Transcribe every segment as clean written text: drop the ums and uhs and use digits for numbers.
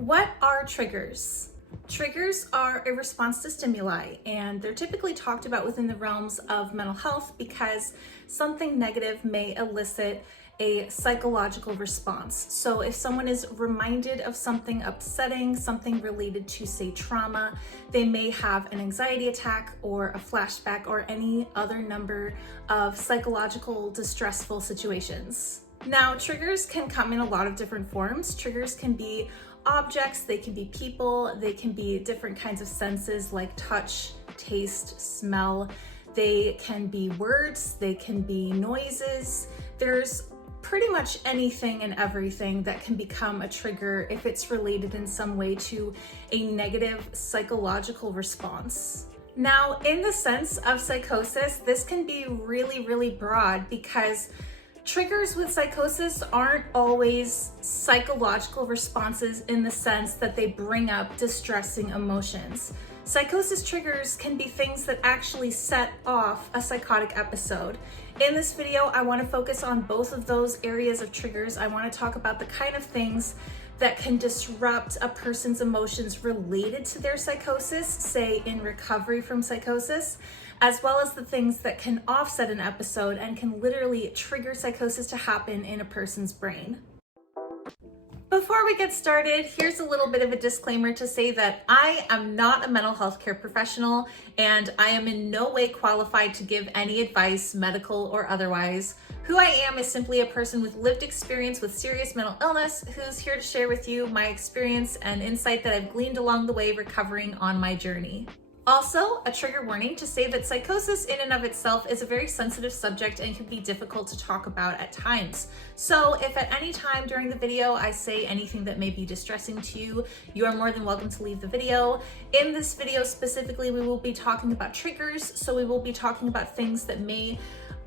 What are triggers? Triggers are a response to stimuli, and they're typically talked about within the realms of mental health because something negative may elicit a psychological response. So if someone is reminded of something upsetting, something related to, say, trauma, they may have an anxiety attack or a flashback or any other number of psychological distressful situations. Now, triggers can come in a lot of different forms. Triggers can be objects, they can be people, they can be different kinds of senses like touch, taste, smell. They can be words, they can be noises. There's pretty much anything and everything that can become a trigger if it's related in some way to a negative psychological response. Now, in the sense of psychosis, this can be really broad because triggers with psychosis aren't always psychological responses in the sense that they bring up distressing emotions. Psychosis triggers can be things that actually set off a psychotic episode. In this video, I want to focus on both of those areas of triggers. I want to talk about the kind of things that can disrupt a person's emotions related to their psychosis, say in recovery from psychosis, as well as the things that can offset an episode and can literally trigger psychosis to happen in a person's brain. Before we get started, here's a little bit of a disclaimer to say that I am not a mental health care professional and I am in no way qualified to give any advice, medical or otherwise. Who I am is simply a person with lived experience with serious mental illness who's here to share with you my experience and insight that I've gleaned along the way recovering on my journey. Also, a trigger warning to say that psychosis in and of itself is a very sensitive subject and can be difficult to talk about at times. So if at any time during the video I say anything that may be distressing to you, you are more than welcome to leave the video. In this video specifically, we will be talking about triggers, so we will be talking about things that may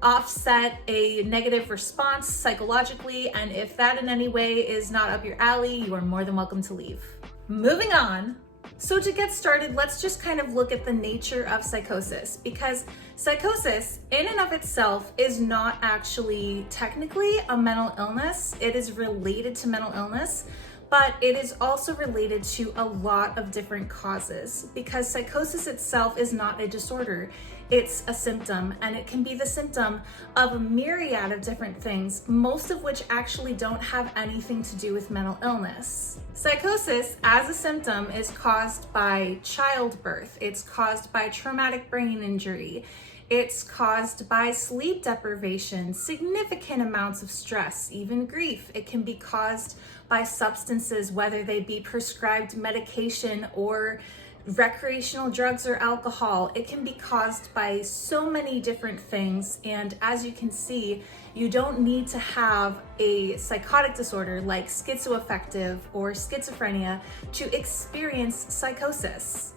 offset a negative response psychologically, and if that in any way is not up your alley, you are more than welcome to leave. Moving on. So to get started, let's just kind of look at the nature of psychosis, because psychosis in and of itself is not actually technically a mental illness. It is related to mental illness, but it is also related to a lot of different causes because psychosis itself is not a disorder. It's a symptom, and it can be the symptom of a myriad of different things, most of which actually don't have anything to do with mental illness. Psychosis as a symptom is caused by childbirth. It's caused by traumatic brain injury. It's caused by sleep deprivation, significant amounts of stress, even grief. It can be caused by substances, whether they be prescribed medication or recreational drugs or alcohol. It can be caused by so many different things, and as you can see, you don't need to have a psychotic disorder like schizoaffective or schizophrenia to experience psychosis.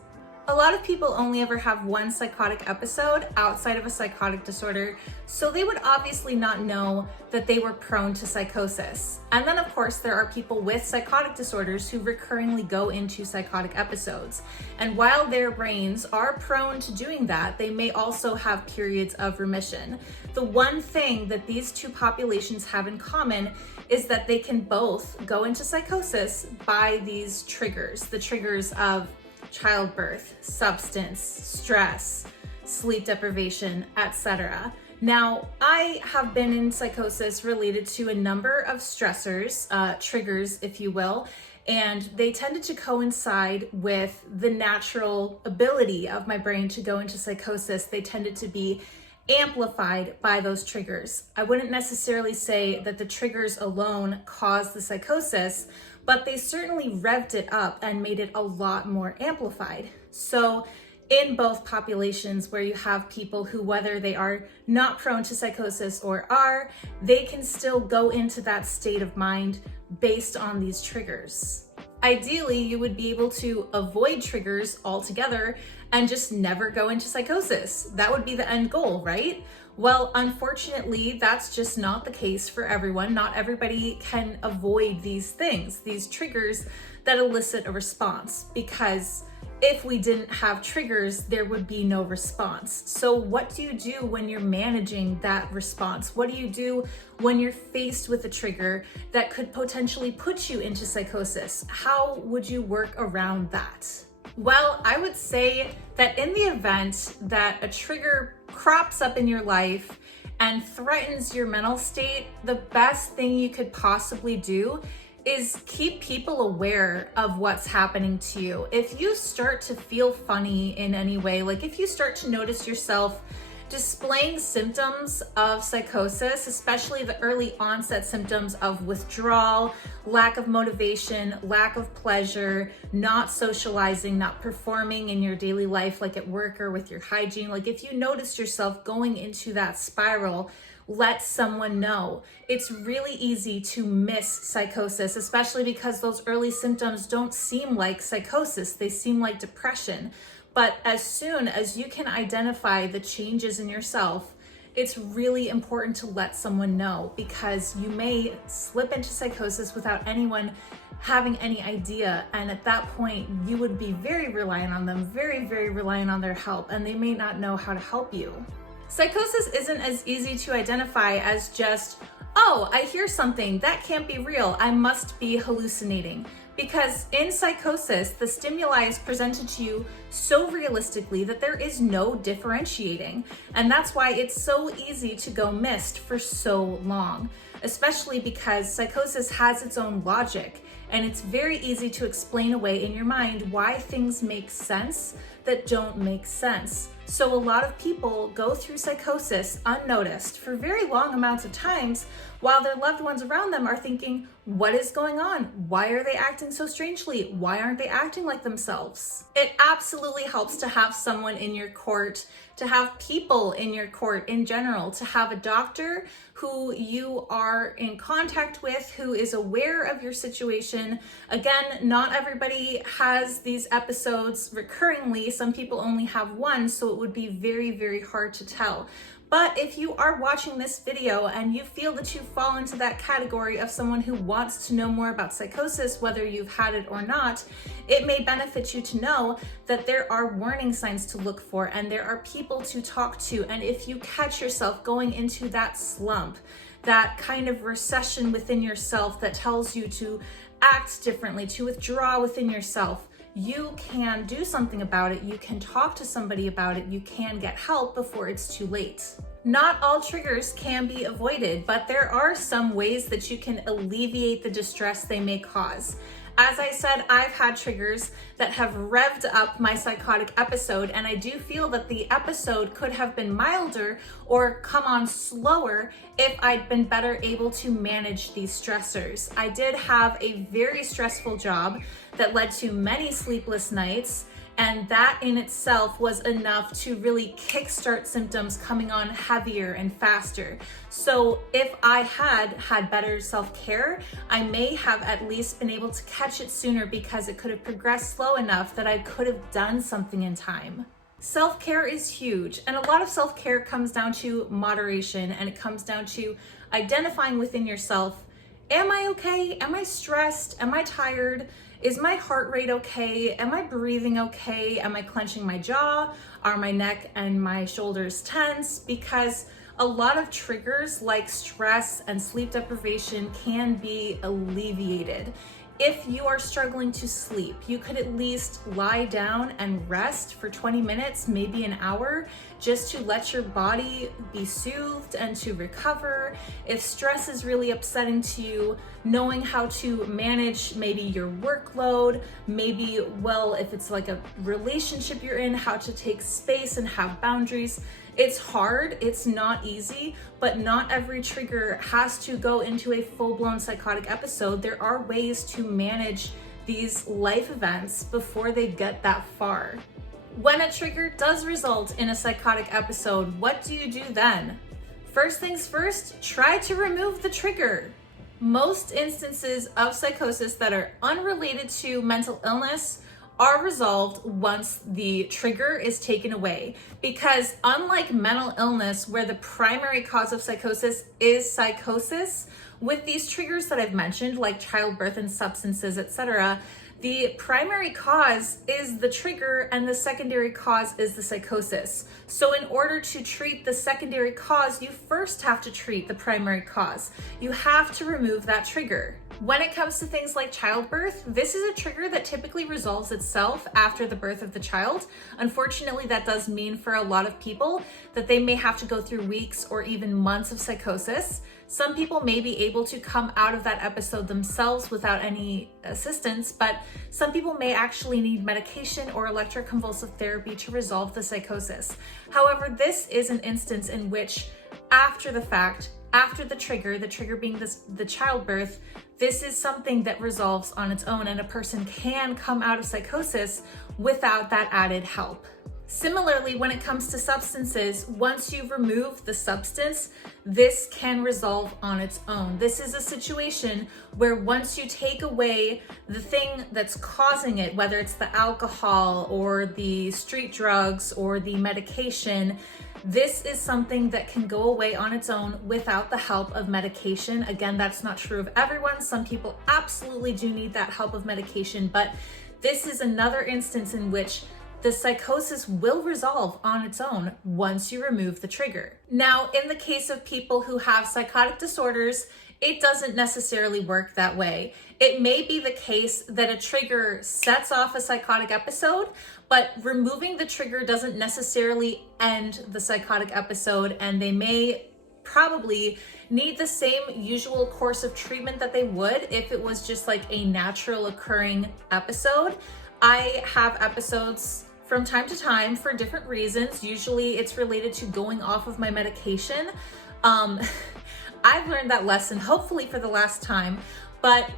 A lot of people only ever have one psychotic episode outside of a psychotic disorder, so they would obviously not know that they were prone to psychosis. And then of course there are people with psychotic disorders who recurringly go into psychotic episodes. And while their brains are prone to doing that, they may also have periods of remission. The one thing that these two populations have in common is that they can both go into psychosis by these triggers, the triggers of childbirth, substance, stress, sleep deprivation, etc. Now, I have been in psychosis related to a number of stressors, triggers, if you will, and they tended to coincide with the natural ability of my brain to go into psychosis. They tended to be amplified by those triggers. I wouldn't necessarily say that the triggers alone caused the psychosis, but they certainly revved it up and made it a lot more amplified. So in both populations where you have people who, whether they are not prone to psychosis or are, they can still go into that state of mind based on these triggers. Ideally, you would be able to avoid triggers altogether and just never go into psychosis. That would be the end goal, right? Well, unfortunately, that's just not the case for everyone. Not everybody can avoid these things, these triggers that elicit a response, because if we didn't have triggers, there would be no response. So what do you do when you're managing that response? What do you do when you're faced with a trigger that could potentially put you into psychosis? How would you work around that? Well, I would say that in the event that a trigger crops up in your life and threatens your mental state, the best thing you could possibly do is keep people aware of what's happening to you. If you start to feel funny in any way, like if you start to notice yourself displaying symptoms of psychosis, especially the early onset symptoms of withdrawal, lack of motivation, lack of pleasure, not socializing, not performing in your daily life, like at work or with your hygiene, like if you notice yourself going into that spiral, let someone know. It's really easy to miss psychosis, especially because those early symptoms don't seem like psychosis, they seem like depression. But as soon as you can identify the changes in yourself, it's really important to let someone know, because you may slip into psychosis without anyone having any idea. And at that point, you would be very reliant on them, very, very reliant on their help, and they may not know how to help you. Psychosis isn't as easy to identify as just, oh, I hear something, that can't be real, I must be hallucinating. Because in psychosis, the stimuli is presented to you so realistically that there is no differentiating. And that's why it's so easy to go missed for so long, especially because psychosis has its own logic. And it's very easy to explain away in your mind why things make sense that don't make sense. So a lot of people go through psychosis unnoticed for very long amounts of times, while their loved ones around them are thinking, what is going on? Why are they acting so strangely? Why aren't they acting like themselves? It absolutely helps to have someone in your court, to have people in your court in general, to have a doctor who you are in contact with, who is aware of your situation. Again, not everybody has these episodes recurringly. Some people only have one, so it would be very, very hard to tell. But if you are watching this video and you feel that you fall into that category of someone who wants to know more about psychosis, whether you've had it or not, it may benefit you to know that there are warning signs to look for and there are people to talk to. And if you catch yourself going into that slump, that kind of recession within yourself that tells you to act differently, to withdraw within yourself, you can do something about it. You can talk to somebody about it. You can get help before it's too late. Not all triggers can be avoided, but there are some ways that you can alleviate the distress they may cause. As I said, I've had triggers that have revved up my psychotic episode, and I do feel that the episode could have been milder or come on slower if I'd been better able to manage these stressors. I did have a very stressful job that led to many sleepless nights, and that in itself was enough to really kickstart symptoms coming on heavier and faster. So if I had better self-care, I may have at least been able to catch it sooner, because it could have progressed slow enough that I could have done something in time. Self-care is huge, and a lot of self-care comes down to moderation, and it comes down to identifying within yourself, am I okay? Am I stressed? Am I tired? Is my heart rate okay? Am I breathing okay? Am I clenching my jaw? Are my neck and my shoulders tense? Because a lot of triggers like stress and sleep deprivation can be alleviated. If you are struggling to sleep, you could at least lie down and rest for 20 minutes, maybe an hour, just to let your body be soothed and to recover. If stress is really upsetting to you, knowing how to manage maybe your workload, maybe, well, if it's like a relationship you're in, how to take space and have boundaries. It's hard, it's not easy, but not every trigger has to go into a full-blown psychotic episode. There are ways to manage these life events before they get that far. When a trigger does result in a psychotic episode, what do you do then? First things first, try to remove the trigger. Most instances of psychosis that are unrelated to mental illness are resolved once the trigger is taken away. Because unlike mental illness, where the primary cause of psychosis is psychosis, with these triggers that I've mentioned, like childbirth and substances, etc., The primary cause is the trigger and the secondary cause is the psychosis. So in order to treat the secondary cause, you first have to treat the primary cause. You have to remove that trigger. When it comes to things like childbirth, this is a trigger that typically resolves itself after the birth of the child. Unfortunately, that does mean for a lot of people that they may have to go through weeks or even months of psychosis. Some people may be able to come out of that episode themselves without any assistance, but some people may actually need medication or electroconvulsive therapy to resolve the psychosis. However, this is an instance in which after the fact, after the trigger being the childbirth, this is something that resolves on its own and a person can come out of psychosis without that added help. Similarly, when it comes to substances, once you remove the substance, this can resolve on its own. This is a situation where once you take away the thing that's causing it, whether it's the alcohol or the street drugs or the medication, this is something that can go away on its own without the help of medication. Again, that's not true of everyone. Some people absolutely do need that help of medication, but this is another instance in which the psychosis will resolve on its own once you remove the trigger. Now, in the case of people who have psychotic disorders, it doesn't necessarily work that way. It may be the case that a trigger sets off a psychotic episode, but removing the trigger doesn't necessarily end the psychotic episode, and they may probably need the same usual course of treatment that they would if it was just like a natural occurring episode. I have episodes from time to time for different reasons. Usually it's related to going off of my medication. I've learned that lesson, hopefully for the last time. But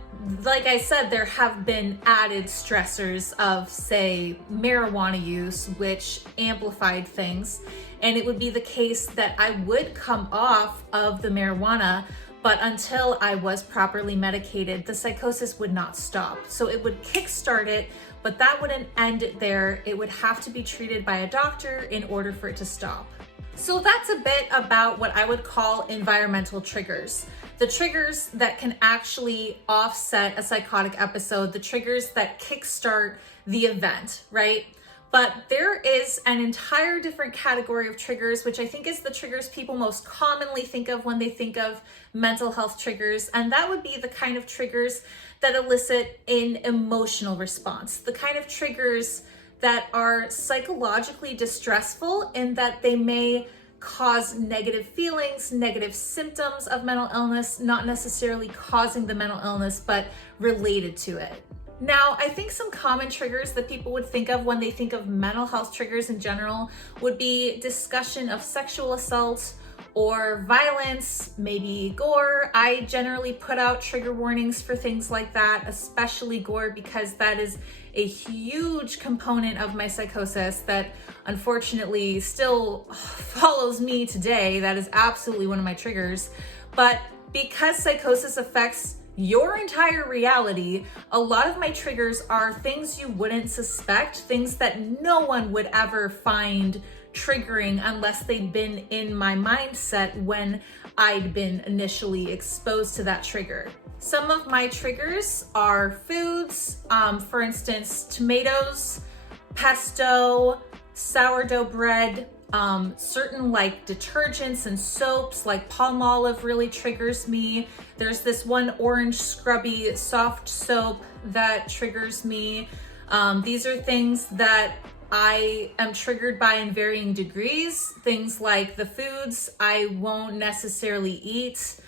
like I said, there have been added stressors of, say, marijuana use, which amplified things. And it would be the case that I would come off of the marijuana, but until I was properly medicated, the psychosis would not stop. So it would kickstart it, but that wouldn't end it there. It would have to be treated by a doctor in order for it to stop. So that's a bit about what I would call environmental triggers. The triggers that can actually offset a psychotic episode, the triggers that kickstart the event, right? But there is an entire different category of triggers, which I think is the triggers people most commonly think of when they think of mental health triggers. And that would be the kind of triggers that elicit an emotional response, the kind of triggers that are psychologically distressful in that they may cause negative feelings, negative symptoms of mental illness, not necessarily causing the mental illness, but related to it. Now, I think some common triggers that people would think of when they think of mental health triggers in general would be discussion of sexual assault or violence, maybe gore. I generally put out trigger warnings for things like that, especially gore, because that is a huge component of my psychosis that unfortunately still follows me today. That is absolutely one of my triggers. But because psychosis affects your entire reality, a lot of my triggers are things you wouldn't suspect, things that no one would ever find triggering unless they'd been in my mindset when I'd been initially exposed to that trigger. Some of my triggers are foods, for instance, tomatoes, pesto, sourdough bread, certain like detergents and soaps like palm olive really triggers me. There's this one orange scrubby soft soap that triggers me. These are things that I am triggered by in varying degrees. Things like the foods I won't necessarily eat.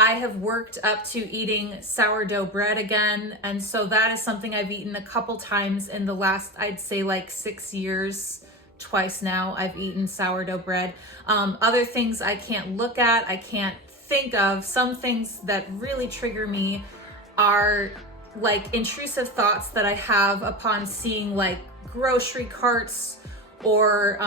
I have worked up to eating sourdough bread again, and so that is something I've eaten a couple times in the last, I'd say like 6 years. Twice now I've eaten sourdough bread. Other things I can't look at, I can't think of. Some things that really trigger me are like intrusive thoughts that I have upon seeing like grocery carts or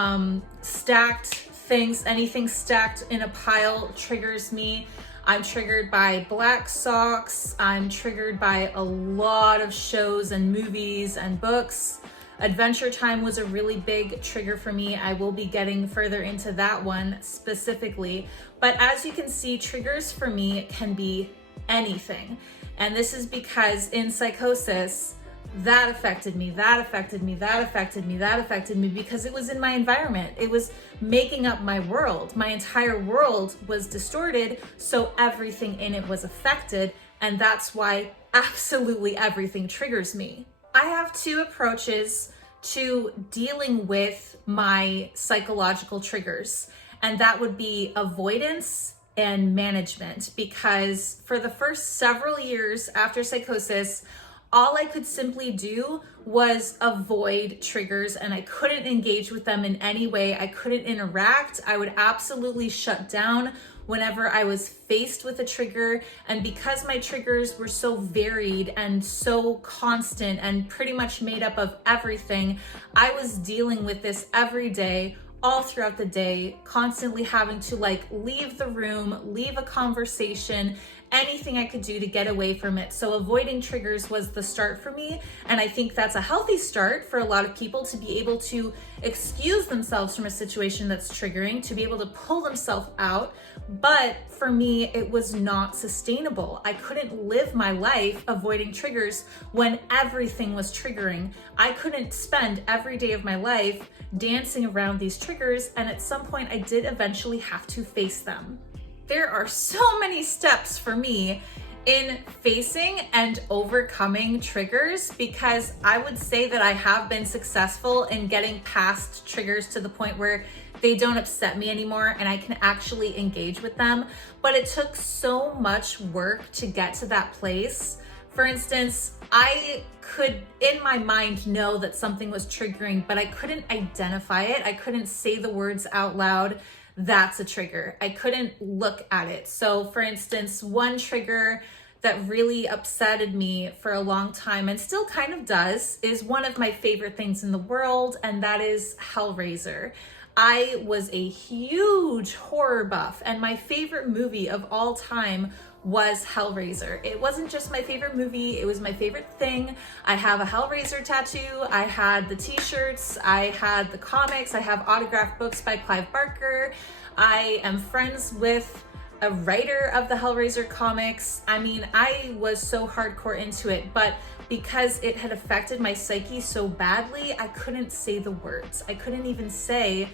stacked things. Anything stacked in a pile triggers me. I'm triggered by black socks. I'm triggered by a lot of shows and movies and books. Adventure Time was a really big trigger for me. I will be getting further into that one specifically. But as you can see, triggers for me can be anything. And this is because in psychosis, that affected me, that affected me, that affected me, that affected me, because it was in my environment. It was making up my world. My entire world was distorted, so everything in it was affected, and that's why absolutely everything triggers me. I have two approaches to dealing with my psychological triggers, and that would be avoidance and management, because for the first several years after psychosis, all I could simply do was avoid triggers, and I couldn't engage with them in any way. I couldn't interact. I would absolutely shut down whenever I was faced with a trigger. And because my triggers were so varied and so constant and pretty much made up of everything, I was dealing with this every day, all throughout the day, constantly having to leave the room, leave a conversation, anything I could do to get away from it. So avoiding triggers was the start for me. And I think that's a healthy start for a lot of people, to be able to excuse themselves from a situation that's triggering, to be able to pull themselves out. But for me, it was not sustainable. I couldn't live my life avoiding triggers when everything was triggering. I couldn't spend every day of my life dancing around these triggers. And at some point I did eventually have to face them. There are so many steps for me in facing and overcoming triggers, because I would say that I have been successful in getting past triggers to the point where they don't upset me anymore and I can actually engage with them. But it took so much work to get to that place. For instance, I could in my mind know that something was triggering, but I couldn't identify it. I couldn't say the words out loud, that's a trigger. I couldn't look at it. So for instance, one trigger that really upsetted me for a long time, and still kind of does, is one of my favorite things in the world, and that is Hellraiser. I was a huge horror buff, and my favorite movie of all time was Hellraiser. It wasn't just my favorite movie, it was my favorite thing. I have a Hellraiser tattoo, I had the t-shirts, I had the comics, I have autographed books by Clive Barker. I am friends with a writer of the Hellraiser comics. I mean, I was so hardcore into it, but because it had affected my psyche so badly, I couldn't say the words. I couldn't even say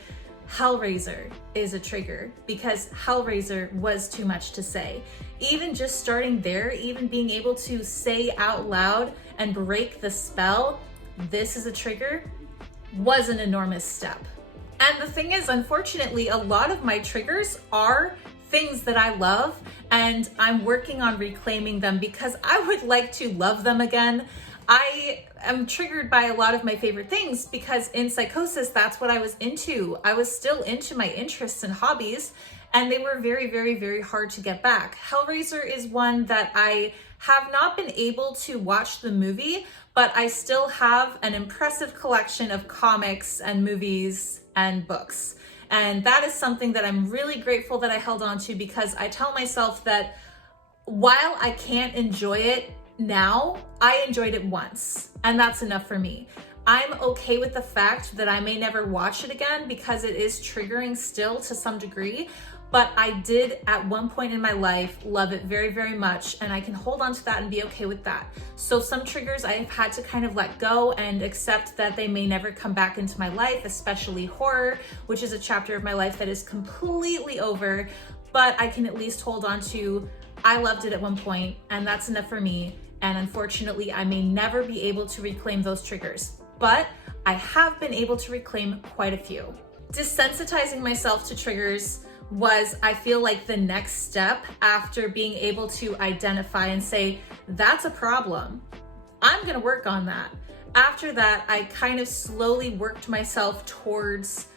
Hellraiser is a trigger, because Hellraiser was too much to say. Even just starting there, even being able to say out loud and break the spell, this is a trigger, was an enormous step. And the thing is, unfortunately, a lot of my triggers are things that I love, and I'm working on reclaiming them because I would like to love them again. I am triggered by a lot of my favorite things because in Psychosis, that's what I was into. I was still into my interests and hobbies, and they were very, very, very hard to get back. Hellraiser is one that I have not been able to watch the movie, but I still have an impressive collection of comics and movies and books. And that is something that I'm really grateful that I held on to, because I tell myself that while I can't enjoy it now, I enjoyed it once, and that's enough for me. I'm okay with the fact that I may never watch it again because it is triggering still to some degree, but I did at one point in my life love it very, very much, and I can hold on to that and be okay with that. So some triggers I've had to kind of let go and accept that they may never come back into my life, especially horror, which is a chapter of my life that is completely over, but I can at least hold on to, I loved it at one point, and that's enough for me. And unfortunately, I may never be able to reclaim those triggers, but I have been able to reclaim quite a few. Desensitizing myself to triggers was, I feel like, the next step after being able to identify and say, that's a problem. I'm gonna work on that. After that, I kind of slowly worked myself towards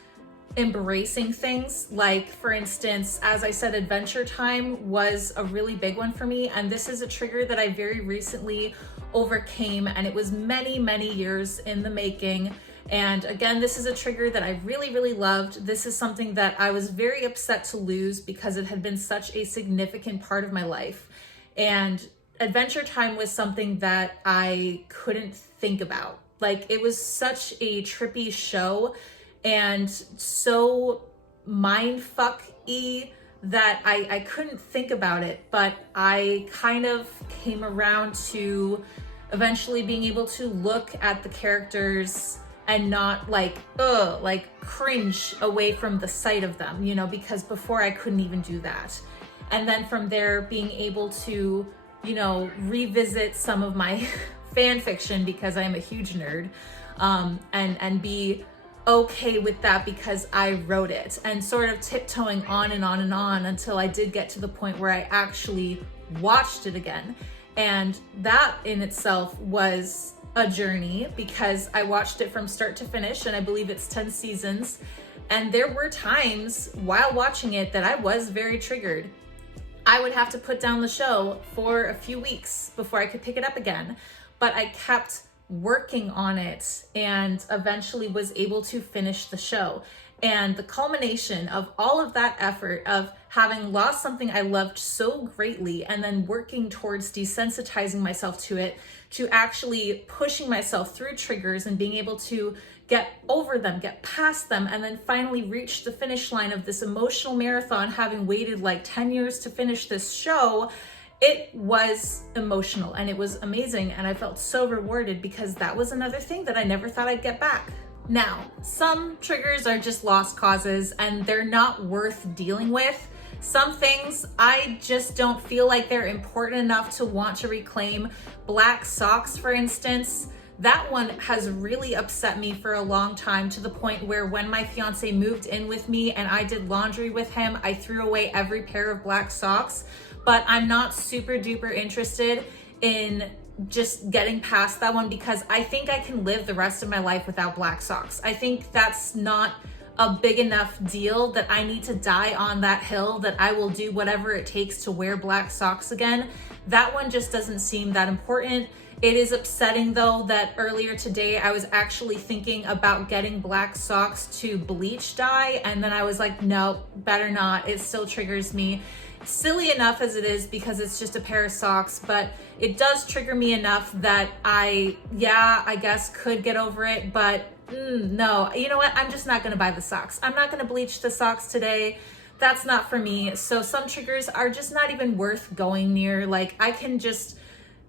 embracing things. Like, for instance, as I said, Adventure Time was a really big one for me, and this is a trigger that I very recently overcame, and it was many, many years in the making. And again, this is a trigger that I really, really loved. This is something that I was very upset to lose because it had been such a significant part of my life. And Adventure Time was something that I couldn't think about. Like, it was such a trippy show and so mindfuck-y that I couldn't think about it, but I kind of came around to eventually being able to look at the characters and not like cringe away from the sight of them, you know, because before I couldn't even do that. And then from there, being able to, you know, revisit some of my fan fiction because I'm a huge nerd, and be okay with that because I wrote it, and sort of tiptoeing on and on and on until I did get to the point where I actually watched it again. And that in itself was a journey because I watched it from start to finish, and I believe it's 10 seasons. And there were times while watching it that I was very triggered. I would have to put down the show for a few weeks before I could pick it up again. But I kept working on it and eventually was able to finish the show. And the culmination of all of that effort of having lost something I loved so greatly and then working towards desensitizing myself to it, to actually pushing myself through triggers and being able to get over them, get past them, and then finally reach the finish line of this emotional marathon, having waited like 10 years to finish this show. It was emotional and it was amazing, and I felt so rewarded because that was another thing that I never thought I'd get back. Now, some triggers are just lost causes and they're not worth dealing with. Some things I just don't feel like they're important enough to want to reclaim. Black socks, for instance, that one has really upset me for a long time, to the point where when my fiance moved in with me and I did laundry with him, I threw away every pair of black socks. But I'm not super duper interested in just getting past that one because I think I can live the rest of my life without black socks. I think that's not a big enough deal that I need to die on that hill, that I will do whatever it takes to wear black socks again. That one just doesn't seem that important. It is upsetting though that earlier today I was actually thinking about getting black socks to bleach dye, and then I was like, no, better not. It still triggers me. Silly enough as it is because it's just a pair of socks, but it does trigger me enough that I guess could get over it, but no, you know what? I'm just not gonna buy the socks. I'm not gonna bleach the socks today. That's not for me. So some triggers are just not even worth going near. Like I can just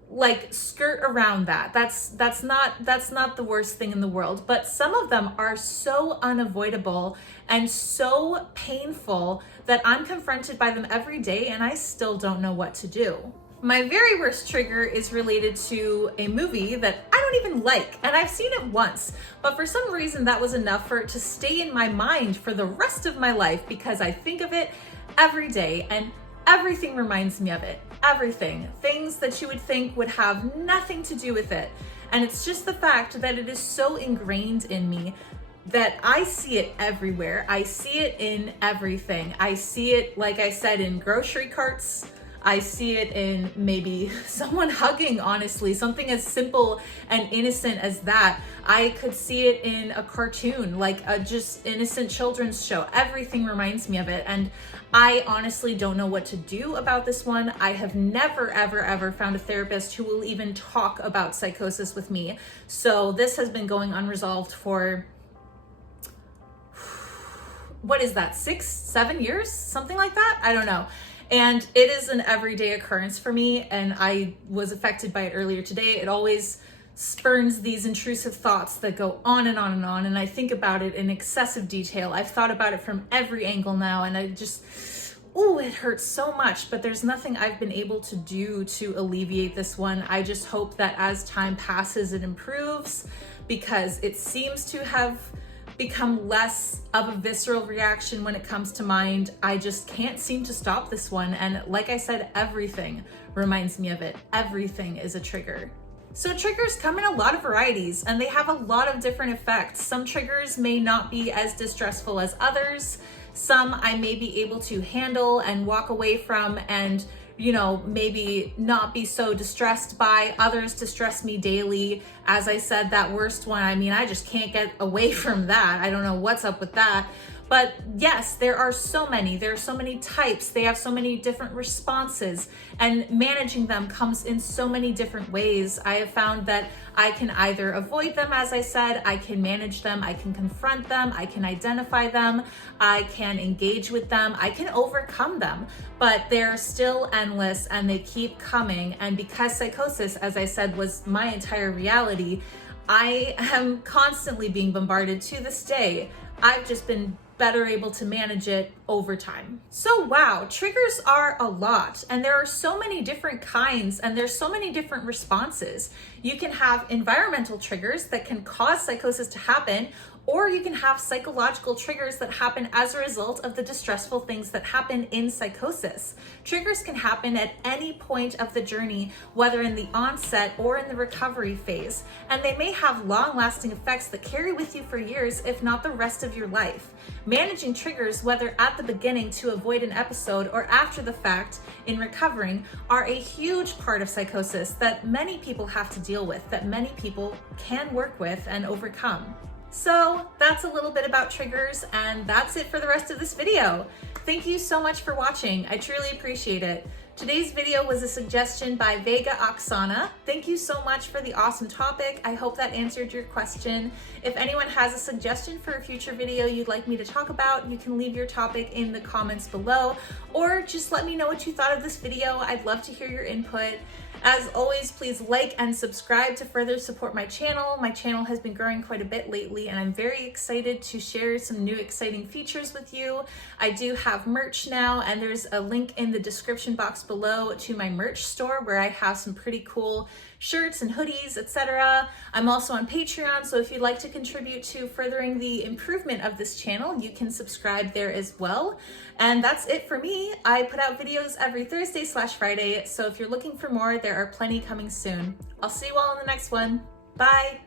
like skirt around that. That's not the worst thing in the world, but some of them are so unavoidable and so painful that I'm confronted by them every day and I still don't know what to do. My very worst trigger is related to a movie that I don't even like, and I've seen it once, but for some reason that was enough for it to stay in my mind for the rest of my life because I think of it every day and everything reminds me of it. Everything. Things that you would think would have nothing to do with it. And it's just the fact that it is so ingrained in me that I see it everywhere. I see it in everything. I see it, like I said, in grocery carts. I see it in maybe someone hugging, honestly, something as simple and innocent as that. I could see it in a cartoon, like a just innocent children's show. Everything reminds me of it. And I honestly don't know what to do about this one. I have never, ever found a therapist who will even talk about psychosis with me. So this has been going unresolved for, what is that, 6, 7 years? Something like that? I don't know. And it is an everyday occurrence for me, and I was affected by it earlier today. It always spurns these intrusive thoughts that go on and on and on, and I think about it in excessive detail. I've thought about it from every angle now, and I just, it hurts so much, but there's nothing I've been able to do to alleviate this one. I just hope that as time passes, it improves, because it seems to have become less of a visceral reaction when it comes to mind. I just can't seem to stop this one. And like I said, everything reminds me of it. Everything is a trigger. So triggers come in a lot of varieties and they have a lot of different effects. Some triggers may not be as distressful as others. Some I may be able to handle and walk away from and, maybe not be so distressed by. Others distress me daily. As I said, that worst one, I just can't get away from that. I don't know what's up with that. But yes, there are so many types, they have so many different responses, and managing them comes in so many different ways. I have found that I can either avoid them, as I said, I can manage them, I can confront them, I can identify them, I can engage with them, I can overcome them, but they're still endless and they keep coming. And because psychosis, as I said, was my entire reality, I am constantly being bombarded to this day. I've just been better able to manage it over time. So wow, triggers are a lot, and there are so many different kinds and there's so many different responses. You can have environmental triggers that can cause psychosis to happen, or you can have psychological triggers that happen as a result of the distressful things that happen in psychosis. Triggers can happen at any point of the journey, whether in the onset or in the recovery phase, and they may have long-lasting effects that carry with you for years, if not the rest of your life. Managing triggers, whether at the beginning to avoid an episode or after the fact in recovering, are a huge part of psychosis that many people have to deal with, that many people can work with and overcome. So that's a little bit about triggers, and that's it for the rest of this video. Thank you so much for watching. I truly appreciate it. Today's video was a suggestion by Vega Oksana. Thank you so much for the awesome topic. I hope that answered your question. If anyone has a suggestion for a future video you'd like me to talk about, you can leave your topic in the comments below, or just let me know what you thought of this video. I'd love to hear your input. As always, please like and subscribe to further support my channel. My channel has been growing quite a bit lately, and I'm very excited to share some new exciting features with you. I do have merch now, and there's a link in the description box below to my merch store where I have some pretty cool shirts and hoodies, etc. I'm also on Patreon, so if you'd like to contribute to furthering the improvement of this channel, you can subscribe there as well. And that's it for me. I put out videos every Thursday/Friday, so if you're looking for more, there are plenty coming soon. I'll see you all in the next one. Bye!